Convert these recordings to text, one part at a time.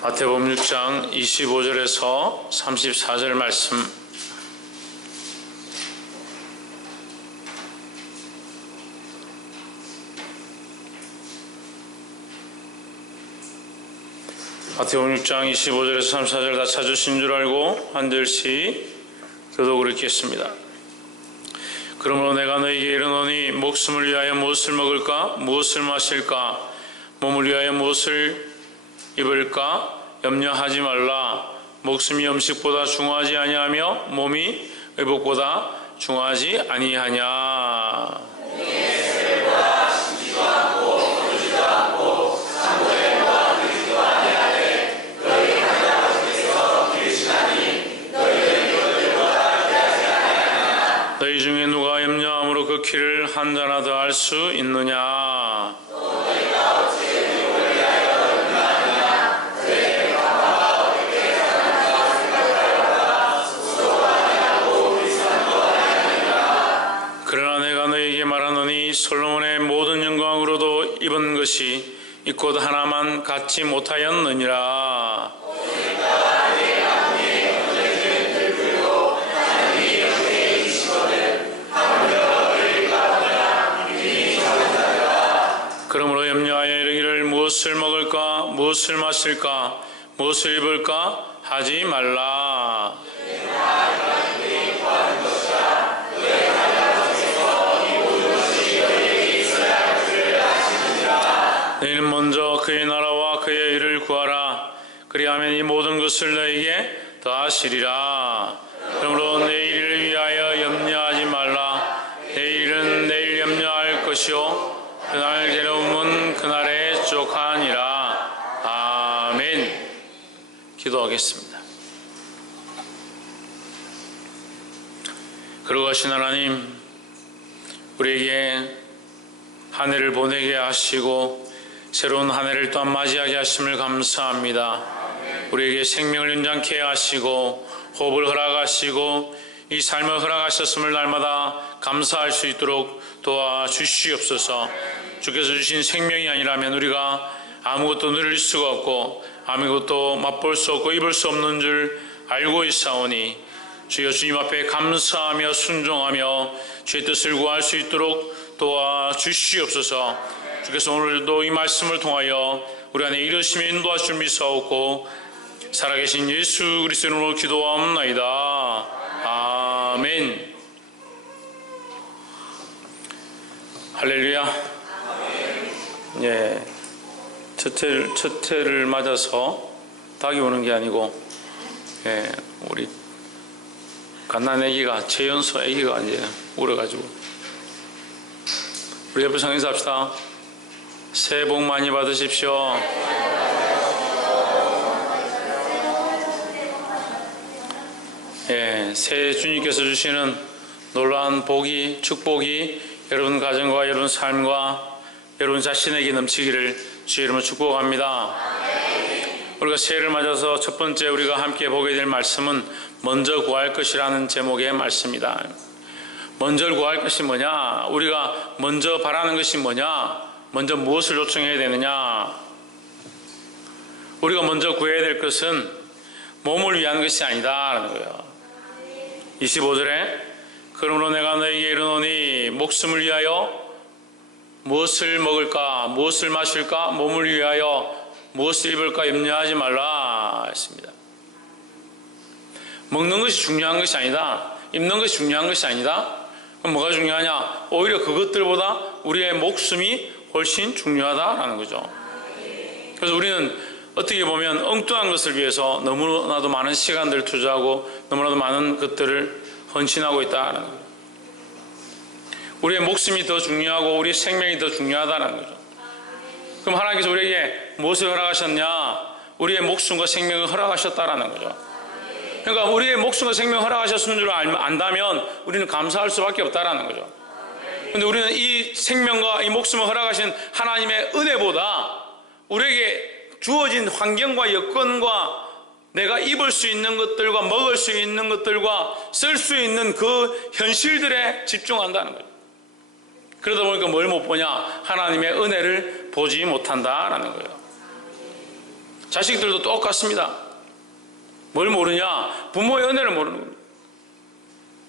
마태복음 6장 25절에서 34절 말씀. 마태복음 6장 25절에서 34절 다 찾으신 줄 알고 한 절씩 교독을 읽겠습니다. 그러므로 내가 너희에게 이르노니 목숨을 위하여 무엇을 먹을까 무엇을 마실까 몸을 위하여 무엇을 입을까 염려하지 말라. 목숨이 음식보다 중하지 아니하며 몸이 의복보다 중하지 아니하냐. 너희 중에 누가 염려함으로 그 키를 한 자나 더 할 수 있느냐. 그러나 내가 너희에게 말하노니 솔로몬의 모든 영광으로도 입은 것이 이 곧 하나만 갖지 못하였느니라. 그러므로 염려하여 이르기를 무엇을 먹을까 무엇을 마실까 무엇을 입을까 하지 말라. 너희는 먼저 그의 나라와 그의 의를 구하라. 그리하면 이 모든 것을 너희에게 더하시리라. 그러므로 내일을 위하여 염려하지 말라. 내일은 내일 염려할 것이요 그날 괴로움은 그날에 족하니라. 아멘. 기도하겠습니다. 그러하신 하나님, 우리에게 한 해를 보내게 하시고 새로운 한 해를 또한 맞이하게 하심을 감사합니다. 우리에게 생명을 연장케 하시고 호흡을 허락하시고 이 삶을 허락하셨음을 날마다 감사할 수 있도록 도와주시옵소서. 주께서 주신 생명이 아니라면 우리가 아무것도 누릴 수가 없고 아무것도 맛볼 수 없고 입을 수 없는 줄 알고 있사오니 주여 주님 앞에 감사하며 순종하며 주의 뜻을 구할 수 있도록 도와주시옵소서. 주께서 오늘도 이 말씀을 통하여 우리 안에 이르심에 인도하실 줄 믿사옵고 살아계신 예수 그리스도 이름으로 기도하옵나이다. 아멘. 할렐루야. 예, 첫 해를 맞아서 닭이 오는 게 아니고, 예, 우리 갓난 애기가 최연소 애기가 이제 울어가지고 우리 옆에 성인사 합시다. 새해 복 많이 받으십시오. 예, 새해 주님께서 주시는 놀라운 복이, 축복이 여러분 가정과 여러분 삶과 여러분 자신에게 넘치기를 주의 이름으로 축복합니다. 우리가 새해를 맞아서 첫 번째 우리가 함께 보게 될 말씀은 먼저 구할 것이라는 제목의 말씀이다. 먼저 구할 것이 뭐냐? 우리가 먼저 바라는 것이 뭐냐? 먼저 무엇을 요청해야 되느냐? 우리가 먼저 구해야 될 것은 몸을 위한 것이 아니다라는 거예요. 25절에 그러므로 내가 너에게 이르노니 목숨을 위하여 무엇을 먹을까 무엇을 마실까 몸을 위하여 무엇을 입을까 염려하지 말라 했습니다. 먹는 것이 중요한 것이 아니다. 입는 것이 중요한 것이 아니다. 그럼 뭐가 중요하냐? 오히려 그것들보다 우리의 목숨이 훨씬 중요하다라는 거죠. 그래서 우리는 어떻게 보면 엉뚱한 것을 위해서 너무나도 많은 시간들을 투자하고 너무나도 많은 것들을 헌신하고 있다는 거예요. 우리의 목숨이 더 중요하고 우리의 생명이 더 중요하다는 거죠. 그럼 하나님께서 우리에게 무엇을 허락하셨냐? 우리의 목숨과 생명을 허락하셨다라는 거죠. 그러니까 우리의 목숨과 생명을 허락하셨는 줄 안다면 우리는 감사할 수밖에 없다라는 거죠. 그런데 우리는 이 생명과 이 목숨을 허락하신 하나님의 은혜보다 우리에게 주어진 환경과 여건과 내가 입을 수 있는 것들과 먹을 수 있는 것들과 쓸 수 있는 그 현실들에 집중한다는 거예요. 그러다 보니까 뭘 못 보냐? 하나님의 은혜를 보지 못한다라는 거예요. 자식들도 똑같습니다. 뭘 모르냐? 부모의 은혜를 모르는 겁니다.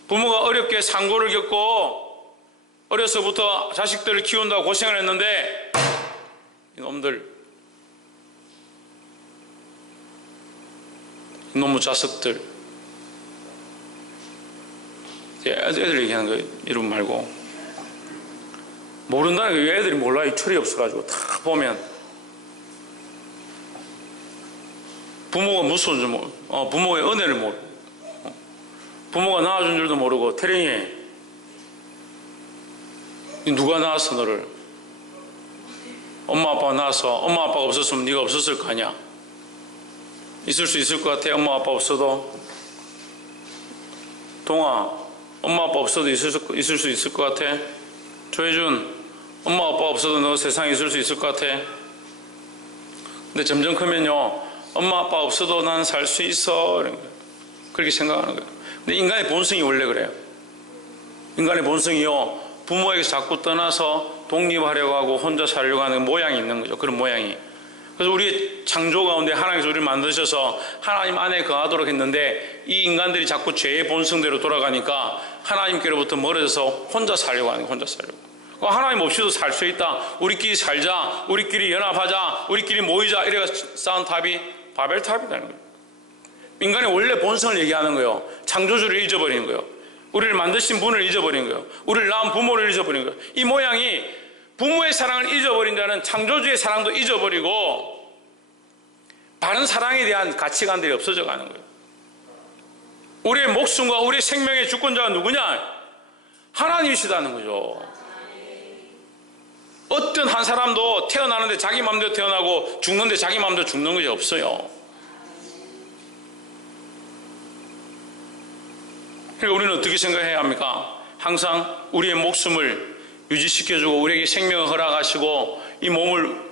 부모가 어렵게 상고를 겪고 어려서부터 자식들을 키운다고 고생을 했는데 이놈들, 이놈의 자식들, 애들 얘기하는 거예요. 이름 말고. 모른다는 게 애들이 몰라요. 철이 없어가지고 다 보면 부모가 무서운 줄 모르고, 부모의 은혜를 모르고, 부모가 낳아준 줄도 모르고. 태령이, 누가 낳았어 너를? 엄마 아빠가 낳았어. 엄마 아빠가 없었으면 네가 없었을 거 아니야. 있을 수 있을 것 같아? 엄마 아빠 없어도? 동아, 엄마 아빠 없어도 있을 수 있을 것 같아? 조혜준, 엄마 아빠 없어도 너 세상에 있을 수 있을 것 같아? 근데 점점 크면요, 엄마 아빠 없어도 난 살 수 있어, 그렇게 생각하는 거예요. 근데 인간의 본성이 원래 그래요. 인간의 본성이요, 부모에게서 자꾸 떠나서 독립하려고 하고 혼자 살려고 하는 모양이 있는 거죠. 그런 모양이. 그래서 우리의 창조 가운데 하나님께서 우리를 만드셔서 하나님 안에 거하도록 했는데, 이 인간들이 자꾸 죄의 본성대로 돌아가니까 하나님께로부터 멀어져서 혼자 살려고 하는 거예요. 혼자 살려고. 하나님 없이도 살 수 있다. 우리끼리 살자. 우리끼리 연합하자. 우리끼리 모이자. 이래가 쌓은 탑이 바벨탑이라는 거예요. 인간의 원래 본성을 얘기하는 거예요. 창조주를 잊어버리는 거예요. 우리를 만드신 분을 잊어버린 거예요. 우리를 낳은 부모를 잊어버린 거예요. 이 모양이 부모의 사랑을 잊어버린 자는 창조주의 사랑도 잊어버리고 바른 사랑에 대한 가치관들이 없어져 가는 거예요. 우리의 목숨과 우리의 생명의 주권자가 누구냐? 하나님이시다는 거죠. 어떤 한 사람도 태어나는데 자기 마음대로 태어나고 죽는데 자기 마음대로 죽는 것이 없어요. 그러니까 우리는 어떻게 생각해야 합니까? 항상 우리의 목숨을 유지시켜주고 우리에게 생명을 허락하시고 이 몸을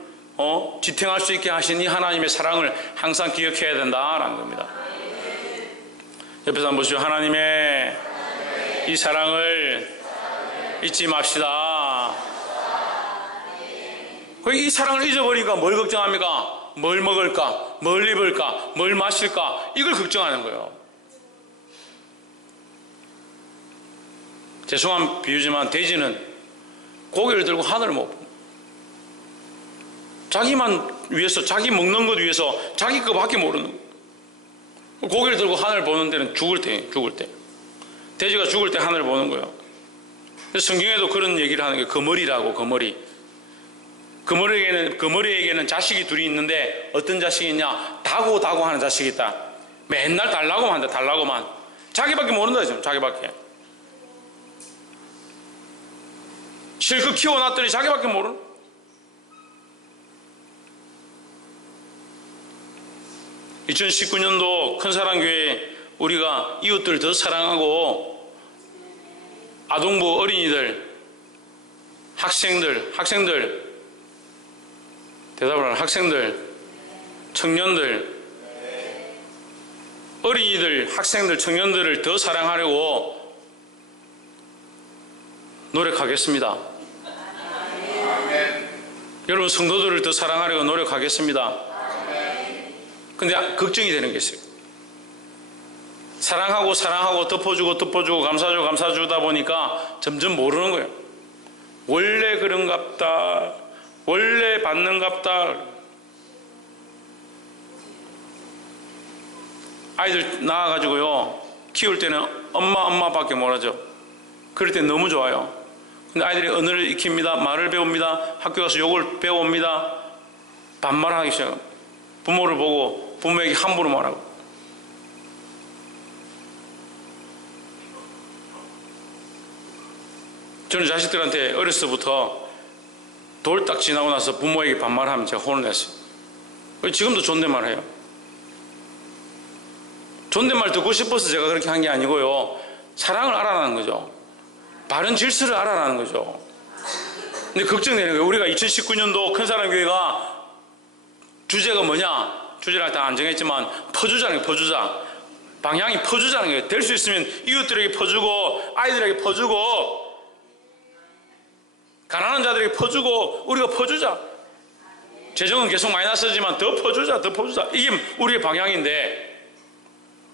지탱할 수 있게 하신 이 하나님의 사랑을 항상 기억해야 된다라는 겁니다. 옆에서 한번 보시죠. 하나님의 이 사랑을 잊지 맙시다. 이 사랑을 잊어버리니까 뭘 걱정합니까? 뭘 먹을까? 뭘 입을까? 뭘 마실까? 이걸 걱정하는 거예요. 죄송한 비유지만 돼지는 고개를 들고 하늘을 못 봅니다. 자기만 위해서, 자기 먹는 것 위해서 자기 것밖에 모르는 거예요. 고개를 들고 하늘을 보는 데는 죽을 때. 돼지가 죽을 때 하늘을 보는 거예요. 그래서 성경에도 그런 얘기를 하는 게 거머리라고, 거머리. 거머리에게는 자식이 둘이 있는데 어떤 자식이 있냐? 다고 하는 자식이 있다. 맨날 달라고만 한다. 달라고만. 자기밖에 모른다 지금. 자기밖에. 실컷 키워놨더니 자기밖에 모르는. 2019년도 큰사랑교회 우리가 이웃들 더 사랑하고 아동부 어린이들, 학생들 대답을 하는 학생들, 청년들, 어린이들, 학생들, 청년들을 더 사랑하려고 노력하겠습니다. 여러분 성도들을 더 사랑하려고 노력하겠습니다. 근데 걱정이 되는 게 있어요. 사랑하고 덮어주고 감사주다 보니까 점점 모르는 거예요. 원래 그런갑다. 원래 받는갑다. 아이들 낳아가지고요, 키울 때는 엄마밖에 모르죠. 그럴 때 너무 좋아요. 근데 아이들이 언어를 익힙니다. 말을 배웁니다. 학교 가서 욕을 배웁니다. 반말하기 시작합니다. 부모를 보고 부모에게 함부로 말하고. 저는 자식들한테 어렸을 때부터 돌 딱 지나고 나서 부모에게 반말하면 제가 혼을 냈어요. 지금도 존댓말 해요. 존댓말 듣고 싶어서 제가 그렇게 한 게 아니고요, 사랑을 알아라는 거죠. 바른 질서를 알아라는 거죠. 근데 걱정되는 거예요. 우리가 2019년도 큰사랑교회가 주제가 뭐냐? 주제를 다 안 정했지만 퍼주자는 거예요. 퍼주자. 방향이 퍼주자는 거예요. 될 수 있으면 이웃들에게 퍼주고 아이들에게 퍼주고 가난한 자들에게 퍼주고 우리가 퍼주자. 재정은 계속 마이너스지만 더 퍼주자, 더 퍼주자. 이게 우리의 방향인데,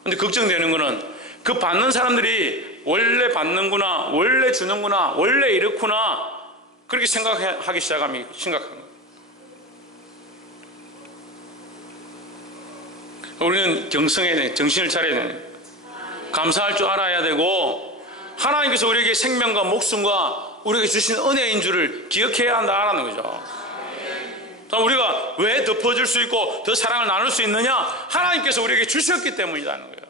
근데 걱정되는 거는 그 받는 사람들이 원래 받는구나, 원래 주는구나, 원래 이렇구나, 그렇게 생각하기 시작하면 심각한 거예요. 우리는 경성해야 돼. 정신을 차려야 돼. 감사할 줄 알아야 되고, 하나님께서 우리에게 생명과 목숨과 우리에게 주신 은혜인 줄을 기억해야 한다라는 거죠. 우리가 왜 더 퍼질 수 있고 더 사랑을 나눌 수 있느냐? 하나님께서 우리에게 주셨기 때문이라는 거예요.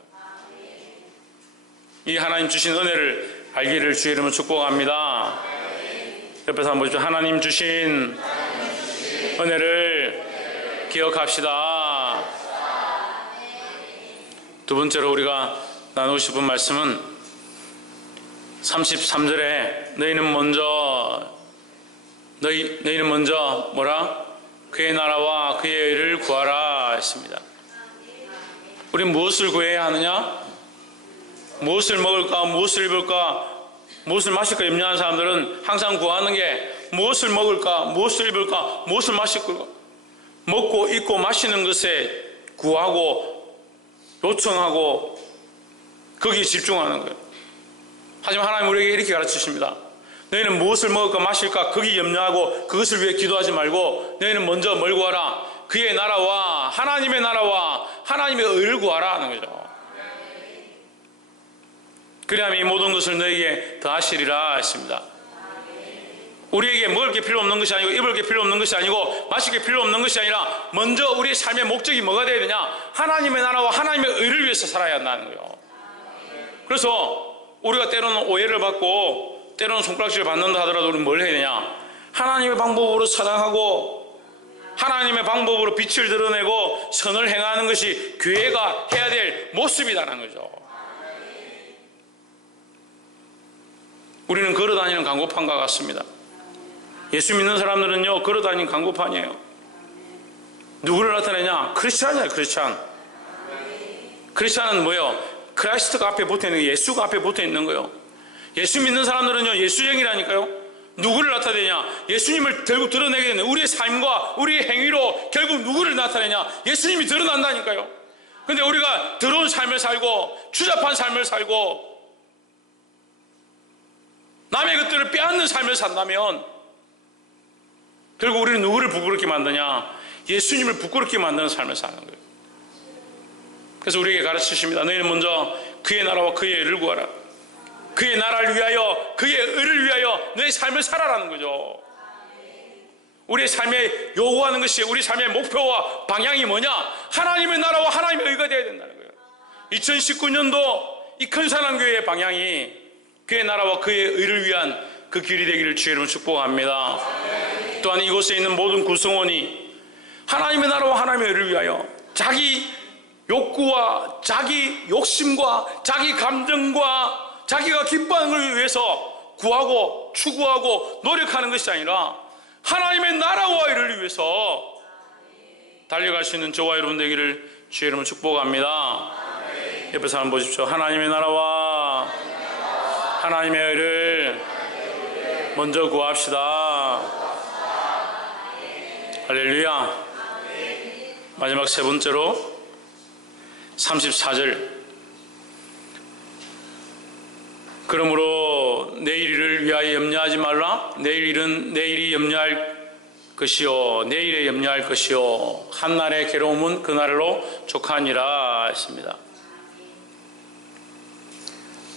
이 하나님 주신 은혜를 알기를 주의 이름으로 축복합니다. 옆에서 한번 보십시오. 하나님 주신 은혜를 기억합시다. 두 번째로 우리가 나누고 싶은 말씀은 33절에 너희는 먼저 뭐라? 그의 나라와 그의 의를 구하라 했습니다. 우리 무엇을 구해야 하느냐? 무엇을 먹을까? 무엇을 입을까? 무엇을 마실까? 염려하는 사람들은 항상 구하는 게 무엇을 먹을까? 무엇을 입을까? 무엇을 마실까? 먹고 입고 마시는 것에 구하고 요청하고 거기에 집중하는 거예요. 하지만 하나님 우리에게 이렇게 가르치십니다. 너희는 무엇을 먹을까 마실까 거기 염려하고 그것을 위해 기도하지 말고 너희는 먼저 뭘 구하라? 그의 나라와 하나님의 의를 구하라 하는 거죠. 그리하면 이 모든 것을 너희에게 더하시리라 했습니다. 우리에게 먹을 게 필요 없는 것이 아니고 입을 게 필요 없는 것이 아니고 마실 게 필요 없는 것이 아니라 먼저 우리의 삶의 목적이 뭐가 되어야 되냐? 하나님의 나라와 하나님의 의를 위해서 살아야 한다는 거예요. 그래서 우리가 때로는 오해를 받고 때로는 손가락질을 받는다 하더라도 우리는 뭘 해야 되냐? 하나님의 방법으로 사랑하고 하나님의 방법으로 빛을 드러내고 선을 행하는 것이 교회가 해야 될 모습이라는 거죠. 우리는 걸어다니는 광고판과 같습니다. 예수 믿는 사람들은요 걸어다니는 광고판이에요. 누구를 나타내냐? 크리스찬이에요. 크리스찬은 뭐예요? 크라이스트가 앞에 붙어있는 거예요. 예수가 앞에 붙어있는 거예요. 예수 믿는 사람들은요 예수쟁이라니까요. 누구를 나타내냐? 예수님을 결국 드러내게 되는 우리의 삶과 우리의 행위로 결국 누구를 나타내냐? 예수님이 드러난다니까요. 근데 우리가 더러운 삶을 살고 추잡한 삶을 살고 남의 것들을 빼앗는 삶을 산다면 결국 우리는 누구를 부끄럽게 만드냐? 예수님을 부끄럽게 만드는 삶을 사는 거예요. 그래서 우리에게 가르치십니다. 너희는 먼저 그의 나라와 그의 의를 구하라. 그의 나라를 위하여 그의 의를 위하여 너의 삶을 살아라는 거죠. 우리의 삶에 요구하는 것이 우리 삶의 목표와 방향이 뭐냐? 하나님의 나라와 하나님의 의가 되어야 된다는 거예요. 2019년도 이 큰사랑교회의 방향이 그의 나라와 그의 의를 위한 그 길이 되기를 주의 이름으로 축복합니다. 또한 이곳에 있는 모든 구성원이 하나님의 나라와 하나님의 의를 위하여 자기 욕구와 자기 욕심과 자기 감정과 자기가 기뻐하는 걸 위해서 구하고 추구하고 노력하는 것이 아니라 하나님의 나라와 의를 위해서 달려갈 수 있는 저와 여러분 되기를 주의 이름으로 축복합니다. 옆에서 한번 보십시오. 하나님의 나라와 하나님의 의를 먼저 구합시다. 할렐루야. 마지막 세 번째로 34절. 그러므로 내일 일을 위하여 염려하지 말라. 내일 일은 내일이 염려할 것이요 내일에 염려할 것이요 한날의 괴로움은 그날로 족하니라 했습니다.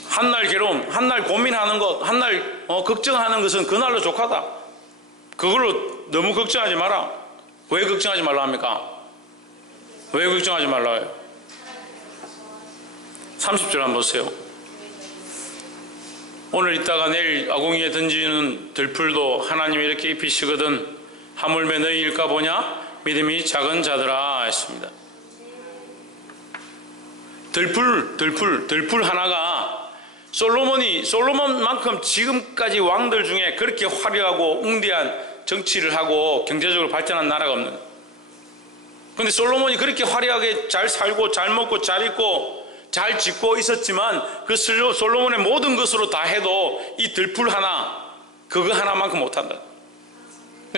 한날 괴로움, 한날 고민하는 것, 한날 걱정하는 것은 그날로 족하다. 그걸로 너무 걱정하지 마라. 왜 걱정하지 말라 합니까? 왜 걱정하지 말라 해요? 30절 한번 보세요. 오늘 있다가 내일 아궁이에 던지는 들풀도 하나님이 이렇게 입히시거든 하물며 너희일까 보냐? 믿음이 작은 자들아 했습니다. 들풀 하나가 솔로몬만큼 지금까지 왕들 중에 그렇게 화려하고 웅대한 정치를 하고 경제적으로 발전한 나라가 없는 거예요. 그런데 솔로몬이 그렇게 화려하게 잘 살고 잘 먹고 잘 입고 잘 짓고 있었지만 그 솔로몬의 모든 것으로 다 해도 이 들풀 하나 그거 하나만큼 못한다.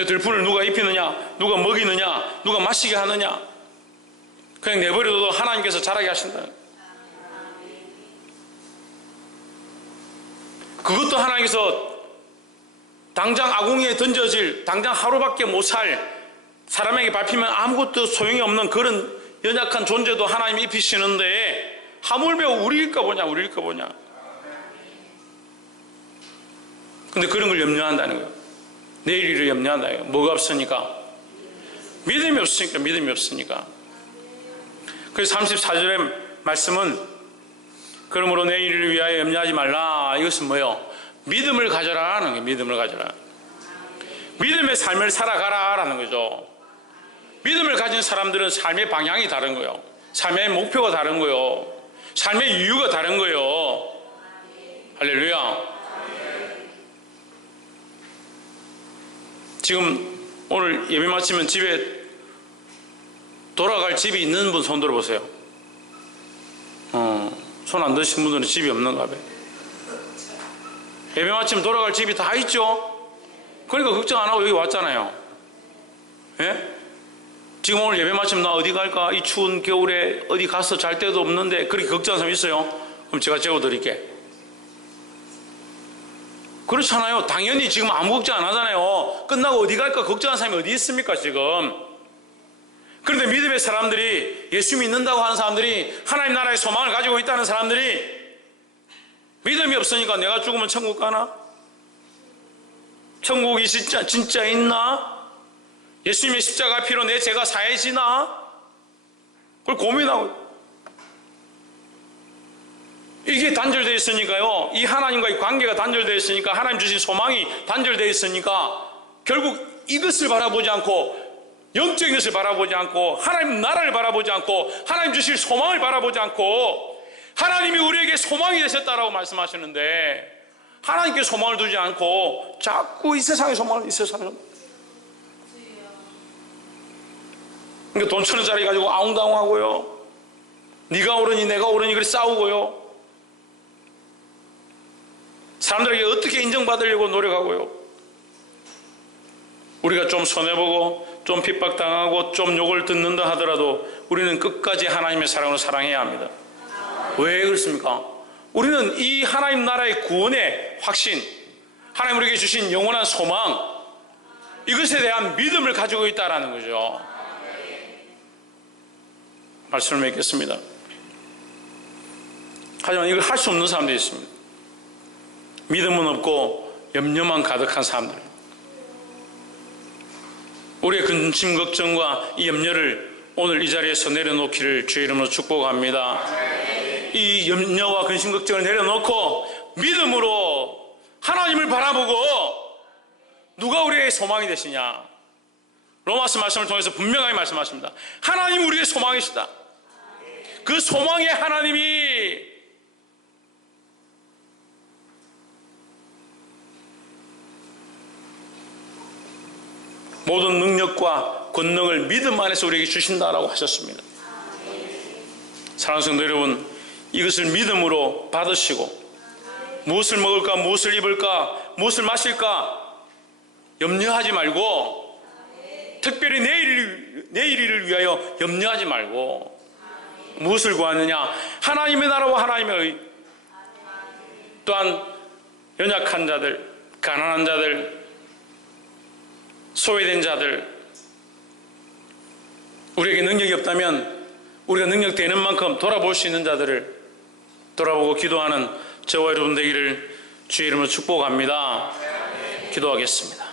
들풀을 누가 입히느냐, 누가 먹이느냐, 누가 마시게 하느냐, 그냥 내버려둬도 하나님께서 자라게 하신다. 그것도 하나님께서 당장 아궁이에 던져질, 당장 하루밖에 못 살 사람에게 밟히면 아무것도 소용이 없는 그런 연약한 존재도 하나님이 입히시는데 하물며 우리일까 보냐, 우리일까 보냐. 근데 그런 걸 염려한다는 거예요. 내일 일을 염려한다는 거예요. 뭐가 없으니까? 믿음이 없으니까, 믿음이 없으니까. 그래서 34절의 말씀은 그러므로 내일 일을 위하여 염려하지 말라. 이것은 뭐예요? 믿음을 가져라 하는 거예요. 믿음을 가져라. 믿음의 삶을 살아가라 라는 거죠. 믿음을 가진 사람들은 삶의 방향이 다른 거예요. 삶의 목표가 다른 거예요. 삶의 이유가 다른 거예요. 할렐루야. 지금 오늘 예배 마치면 집에 돌아갈 집이 있는 분 손 들어보세요. 손 안 드신 분들은 집이 없는가 봐요. 예배 마치면 돌아갈 집이 다 있죠. 그러니까 걱정 안 하고 여기 왔잖아요. 예? 지금 오늘 예배 마치면 나 어디 갈까? 이 추운 겨울에 어디 가서 잘 데도 없는데 그렇게 걱정하는 사람 있어요? 그럼 제가 재워드릴게. 그렇잖아요. 당연히 지금 아무 걱정 안 하잖아요. 끝나고 어디 갈까 걱정하는 사람이 어디 있습니까 지금? 그런데 믿음의 사람들이, 예수 믿는다고 하는 사람들이, 하나님 나라의 소망을 가지고 있다는 사람들이 믿음이 없으니까 내가 죽으면 천국 가나? 천국이 진짜 있나? 예수님의 십자가 피로 내 죄가 사해지나? 그걸 고민하고, 이게 단절되어 있으니까요, 이 하나님과의 관계가 단절되어 있으니까, 하나님 주신 소망이 단절되어 있으니까 결국 이것을 바라보지 않고, 영적인 것을 바라보지 않고, 하나님 나라를 바라보지 않고, 하나님 주실 소망을 바라보지 않고, 하나님이 우리에게 소망이 되셨다라고 말씀하시는데 하나님께 소망을 두지 않고 자꾸 이 세상의 소망을, 이 세상의 소망. 그러니까 돈 1,000원짜리 가지고 아웅다웅하고요, 네가 옳으니 내가 옳으니 그렇게 싸우고요, 사람들에게 어떻게 인정받으려고 노력하고요, 우리가 좀 손해보고 좀 핍박당하고 좀 욕을 듣는다 하더라도 우리는 끝까지 하나님의 사랑으로 사랑해야 합니다. 왜 그렇습니까? 우리는 이 하나님 나라의 구원의 확신, 하나님 우리에게 주신 영원한 소망, 이것에 대한 믿음을 가지고 있다는 거죠. 말씀을 맺겠습니다. 하지만 이걸 할 수 없는 사람들이 있습니다. 믿음은 없고 염려만 가득한 사람들. 우리의 근심 걱정과 이 염려를 오늘 이 자리에서 내려놓기를 주의 이름으로 축복합니다. 이 염려와 근심 걱정을 내려놓고 믿음으로 하나님을 바라보고, 누가 우리의 소망이 되시냐? 로마서 말씀을 통해서 분명하게 말씀하십니다. 하나님 우리의 소망이시다. 그 소망의 하나님이 모든 능력과 권능을 믿음 안에서 우리에게 주신다라고 하셨습니다. 사랑하는 성도 여러분, 이것을 믿음으로 받으시고 무엇을 먹을까, 무엇을 입을까, 무엇을 마실까 염려하지 말고, 특별히 내일을 위하여 염려하지 말고, 무엇을 구하느냐? 하나님의 나라와 하나님의 의, 또한 연약한 자들, 가난한 자들, 소외된 자들, 우리에게 능력이 없다면 우리가 능력 되는 만큼 돌아볼 수 있는 자들을 돌아보고 기도하는 저와 여러분 되기를 주의 이름으로 축복합니다. 기도하겠습니다.